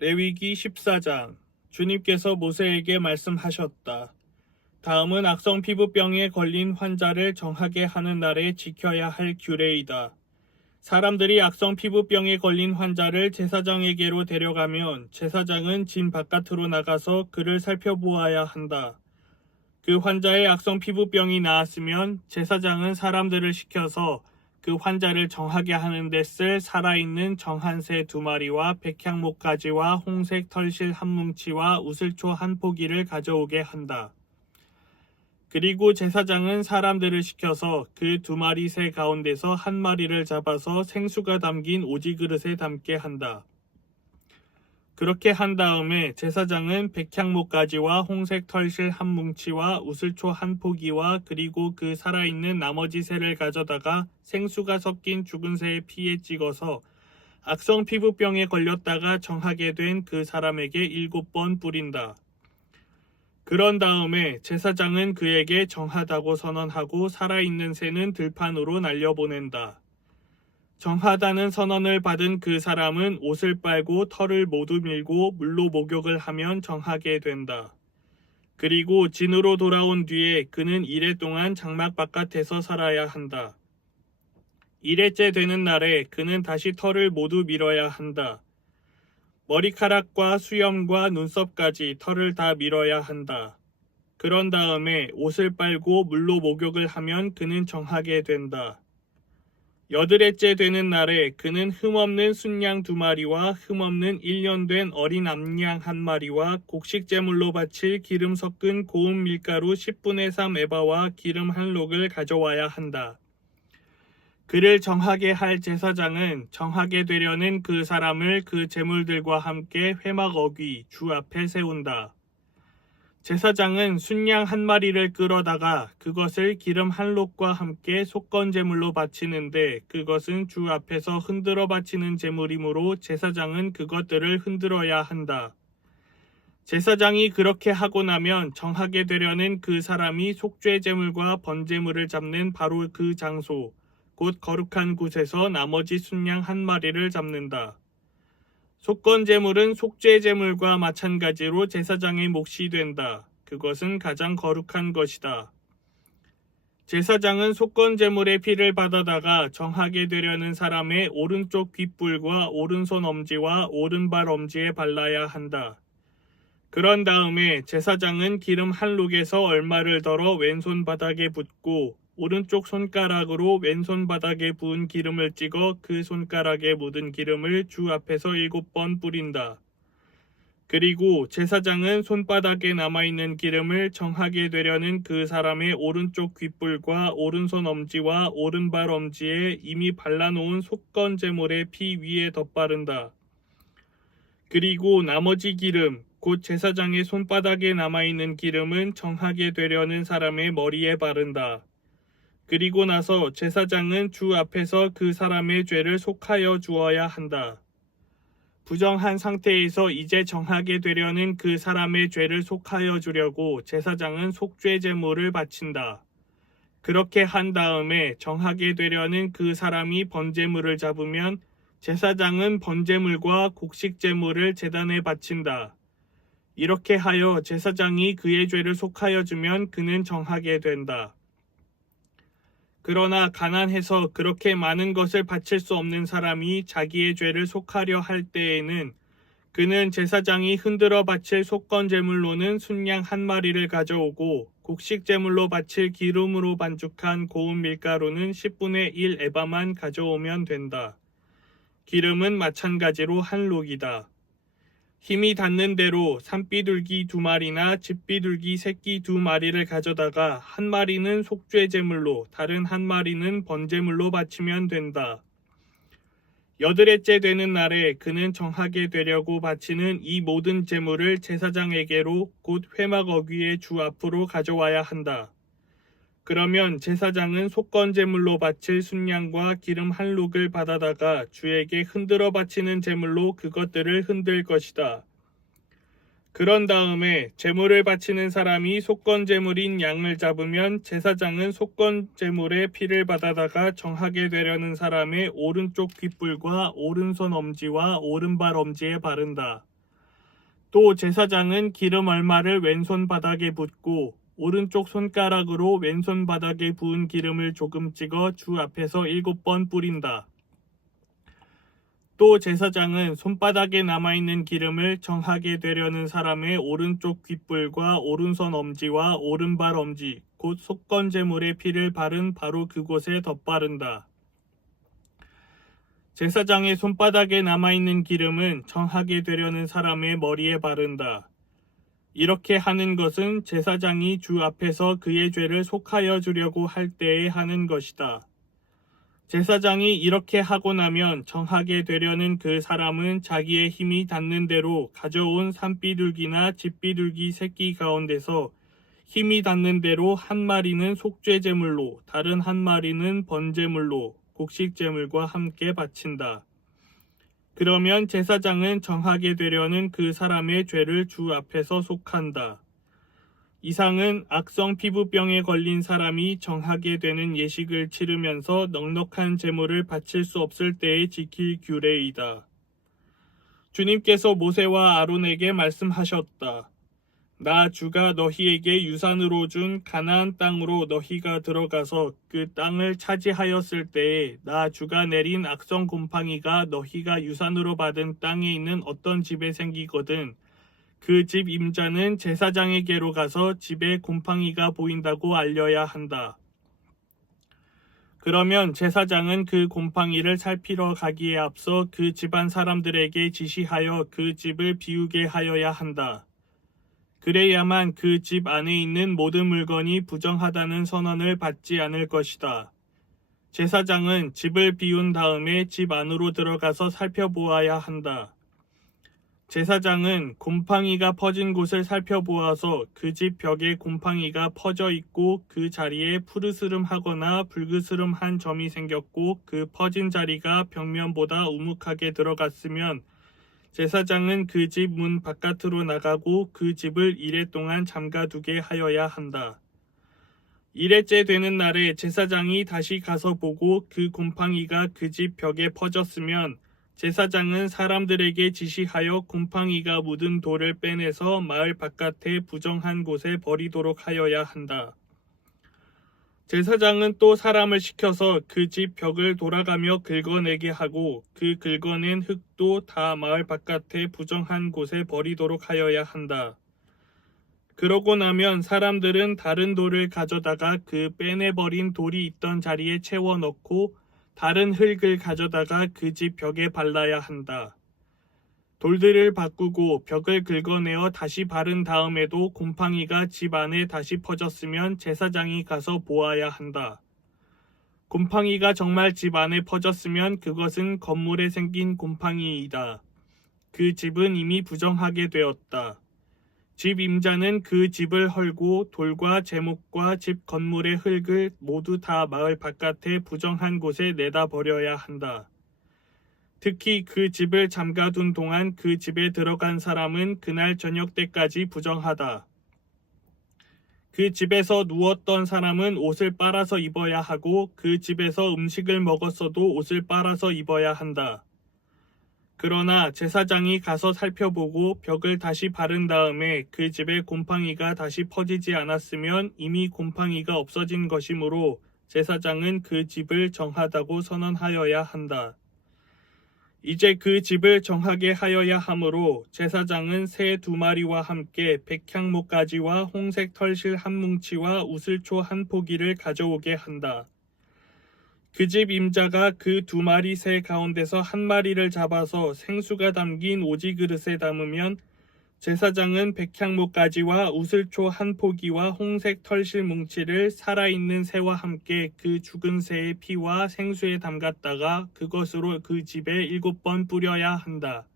레위기 14장. 주님께서 모세에게 말씀하셨다. 다음은 악성 피부병에 걸린 환자를 정하게 하는 날에 지켜야 할 규례이다. 사람들이 악성 피부병에 걸린 환자를 제사장에게로 데려가면 제사장은 진 바깥으로 나가서 그를 살펴보아야 한다. 그 환자의 악성 피부병이 나았으면 제사장은 사람들을 시켜서 그 환자를 정하게 하는 데 쓸 살아있는 정한 새 2마리와 백향목 가지와 홍색 털실 한 뭉치와 우슬초 한 포기를 가져오게 한다. 그리고 제사장은 사람들을 시켜서 그 2마리 새 가운데서 1마리를 잡아서 생수가 담긴 오지그릇에 담게 한다. 그렇게 한 다음에 제사장은 백향목 가지와 홍색 털실 한 뭉치와 우슬초 한 포기와 그리고 그 살아있는 나머지 새를 가져다가 생수가 섞인 죽은 새의 피에 찍어서 악성 피부병에 걸렸다가 정하게 된 그 사람에게 7번 뿌린다. 그런 다음에 제사장은 그에게 정하다고 선언하고 살아있는 새는 들판으로 날려보낸다. 정하다는 선언을 받은 그 사람은 옷을 빨고 털을 모두 밀고 물로 목욕을 하면 정하게 된다. 그리고 진으로 돌아온 뒤에 그는 1회 동안 장막 바깥에서 살아야 한다. 1회째 되는 날에 그는 다시 털을 모두 밀어야 한다. 머리카락과 수염과 눈썹까지 털을 다 밀어야 한다. 그런 다음에 옷을 빨고 물로 목욕을 하면 그는 정하게 된다. 8회째 되는 날에 그는 흠없는 순양 2마리와 흠없는 1년 된 어린 암양 1마리와 곡식제물로 바칠 기름 섞은 고운 밀가루 10분의 3 에바와 기름 한 록을 가져와야 한다. 그를 정하게 할 제사장은 정하게 되려는 그 사람을 그 제물들과 함께 회막 어귀 주 앞에 세운다. 제사장은 순양 1마리를 끌어다가 그것을 기름 한 록과 함께 속건 제물로 바치는데 그것은 주 앞에서 흔들어 바치는 제물이므로 제사장은 그것들을 흔들어야 한다. 제사장이 그렇게 하고 나면 정하게 되려는 그 사람이 속죄 제물과 번제물을 잡는 바로 그 장소, 곧 거룩한 곳에서 나머지 순양 1마리를 잡는다. 속건 제물은 속죄 제물과 마찬가지로 제사장의 몫이 된다. 그것은 가장 거룩한 것이다. 제사장은 속건 제물의 피를 받아다가 정하게 되려는 사람의 오른쪽 귓불과 오른손 엄지와 오른발 엄지에 발라야 한다. 그런 다음에 제사장은 기름 한 록에서 얼마를 덜어 왼손 바닥에 붓고 오른쪽 손가락으로 왼손 바닥에 부은 기름을 찍어 그 손가락에 묻은 기름을 주 앞에서 7번 뿌린다. 그리고 제사장은 손바닥에 남아있는 기름을 정하게 되려는 그 사람의 오른쪽 귓불과 오른손 엄지와 오른발 엄지에 이미 발라놓은 속건 제물의 피 위에 덧바른다. 그리고 나머지 기름, 곧 제사장의 손바닥에 남아있는 기름은 정하게 되려는 사람의 머리에 바른다. 그리고 나서 제사장은 주 앞에서 그 사람의 죄를 속하여 주어야 한다. 부정한 상태에서 이제 정하게 되려는 그 사람의 죄를 속하여 주려고 제사장은 속죄 제물을 바친다. 그렇게 한 다음에 정하게 되려는 그 사람이 번제물을 잡으면 제사장은 번제물과 곡식 제물을 제단에 바친다. 이렇게 하여 제사장이 그의 죄를 속하여 주면 그는 정하게 된다. 그러나 가난해서 그렇게 많은 것을 바칠 수 없는 사람이 자기의 죄를 속하려 할 때에는 그는 제사장이 흔들어 바칠 속건 제물로는 순양 1마리를 가져오고 곡식 제물로 바칠 기름으로 반죽한 고운 밀가루는 10분의 1 에바만 가져오면 된다. 기름은 마찬가지로 한 록이다. 힘이 닿는 대로 산비둘기 2마리나 집비둘기 새끼 2마리를 가져다가 1마리는 속죄 제물로 다른 1마리는 번제물로 바치면 된다. 8회째 되는 날에 그는 정하게 되려고 바치는 이 모든 제물을 제사장에게로 곧 회막 어귀의 주 앞으로 가져와야 한다. 그러면 제사장은 속건 제물로 바칠 순양과 기름 한 록을 받아다가 주에게 흔들어 바치는 제물로 그것들을 흔들 것이다. 그런 다음에 제물을 바치는 사람이 속건 제물인 양을 잡으면 제사장은 속건 제물의 피를 받아다가 정하게 되려는 사람의 오른쪽 귓불과 오른손 엄지와 오른발 엄지에 바른다. 또 제사장은 기름 얼마를 왼손 바닥에 붓고 오른쪽 손가락으로 왼손 바닥에 부은 기름을 조금 찍어 주 앞에서 7번 뿌린다. 또 제사장은 손바닥에 남아있는 기름을 정하게 되려는 사람의 오른쪽 귓불과 오른손 엄지와 오른발 엄지 곧 속건제물의 피를 바른 바로 그곳에 덧바른다. 제사장의 손바닥에 남아있는 기름은 정하게 되려는 사람의 머리에 바른다. 이렇게 하는 것은 제사장이 주 앞에서 그의 죄를 속하여 주려고 할 때에 하는 것이다. 제사장이 이렇게 하고 나면 정하게 되려는 그 사람은 자기의 힘이 닿는 대로 가져온 산비둘기나 집비둘기 새끼 가운데서 힘이 닿는 대로 한 마리는 속죄제물로 다른 한 마리는 번제물로 곡식제물과 함께 바친다. 그러면 제사장은 정하게 되려는 그 사람의 죄를 주 앞에서 속한다. 이상은 악성 피부병에 걸린 사람이 정하게 되는 예식을 치르면서 넉넉한 제물을 바칠 수 없을 때에 지킬 규례이다. 주님께서 모세와 아론에게 말씀하셨다. 나 주가 너희에게 유산으로 준 가나안 땅으로 너희가 들어가서 그 땅을 차지하였을 때에 나 주가 내린 악성 곰팡이가 너희가 유산으로 받은 땅에 있는 어떤 집에 생기거든 그 집 임자는 제사장에게로 가서 집에 곰팡이가 보인다고 알려야 한다. 그러면 제사장은 그 곰팡이를 살피러 가기에 앞서 그 집안 사람들에게 지시하여 그 집을 비우게 하여야 한다. 그래야만 그 집 안에 있는 모든 물건이 부정하다는 선언을 받지 않을 것이다. 제사장은 집을 비운 다음에 집 안으로 들어가서 살펴보아야 한다. 제사장은 곰팡이가 퍼진 곳을 살펴보아서 그 집 벽에 곰팡이가 퍼져 있고 그 자리에 푸르스름하거나 붉으스름한 점이 생겼고 그 퍼진 자리가 벽면보다 우묵하게 들어갔으면 제사장은 그 집 문 바깥으로 나가고 그 집을 이래 동안 잠가두게 하여야 한다. 이래째 되는 날에 제사장이 다시 가서 보고 그 곰팡이가 그 집 벽에 퍼졌으면 제사장은 사람들에게 지시하여 곰팡이가 묻은 돌을 빼내서 마을 바깥에 부정한 곳에 버리도록 하여야 한다. 제사장은 또 사람을 시켜서 그 집 벽을 돌아가며 긁어내게 하고 그 긁어낸 흙도 다 마을 바깥에 부정한 곳에 버리도록 하여야 한다. 그러고 나면 사람들은 다른 돌을 가져다가 그 빼내버린 돌이 있던 자리에 채워 넣고 다른 흙을 가져다가 그 집 벽에 발라야 한다. 돌들을 바꾸고 벽을 긁어내어 다시 바른 다음에도 곰팡이가 집 안에 다시 퍼졌으면 제사장이 가서 보아야 한다. 곰팡이가 정말 집 안에 퍼졌으면 그것은 건물에 생긴 곰팡이이다. 그 집은 이미 부정하게 되었다. 집 임자는 그 집을 헐고 돌과 제목과 집 건물의 흙을 모두 다 마을 바깥에 부정한 곳에 내다 버려야 한다. 특히 그 집을 잠가둔 동안 그 집에 들어간 사람은 그날 저녁 때까지 부정하다. 그 집에서 누웠던 사람은 옷을 빨아서 입어야 하고 그 집에서 음식을 먹었어도 옷을 빨아서 입어야 한다. 그러나 제사장이 가서 살펴보고 벽을 다시 바른 다음에 그 집에 곰팡이가 다시 퍼지지 않았으면 이미 곰팡이가 없어진 것이므로 제사장은 그 집을 정하다고 선언하여야 한다. 이제 그 집을 정하게 하여야 하므로 제사장은 새 2마리와 함께 백향목가지와 홍색 털실 한 뭉치와 우슬초 한 포기를 가져오게 한다. 그 집 임자가 그 2마리 새 가운데서 한 마리를 잡아서 생수가 담긴 오지 그릇에 담으면 제사장은 백향목가지와 우슬초 한 포기와 홍색 털실 뭉치를 살아있는 새와 함께 그 죽은 새의 피와 생수에 담갔다가 그것으로 그 집에 7번 뿌려야 한다.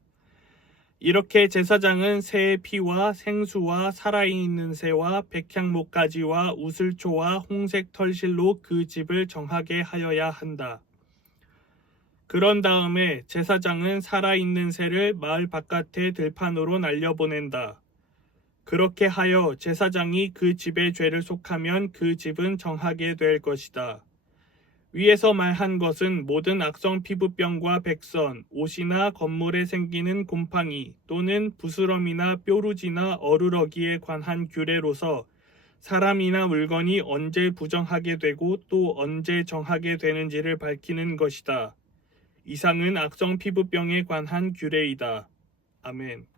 이렇게 제사장은 새의 피와 생수와 살아있는 새와 백향목가지와 우슬초와 홍색 털실로 그 집을 정하게 하여야 한다. 그런 다음에 제사장은 살아있는 새를 마을 바깥의 들판으로 날려보낸다. 그렇게 하여 제사장이 그 집의 죄를 속하면 그 집은 정하게 될 것이다. 위에서 말한 것은 모든 악성 피부병과 백선, 옷이나 건물에 생기는 곰팡이 또는 부스럼이나 뾰루지나 어루러기에 관한 규례로서 사람이나 물건이 언제 부정하게 되고 또 언제 정하게 되는지를 밝히는 것이다. 이상은 악성 피부병에 관한 규례이다. 아멘.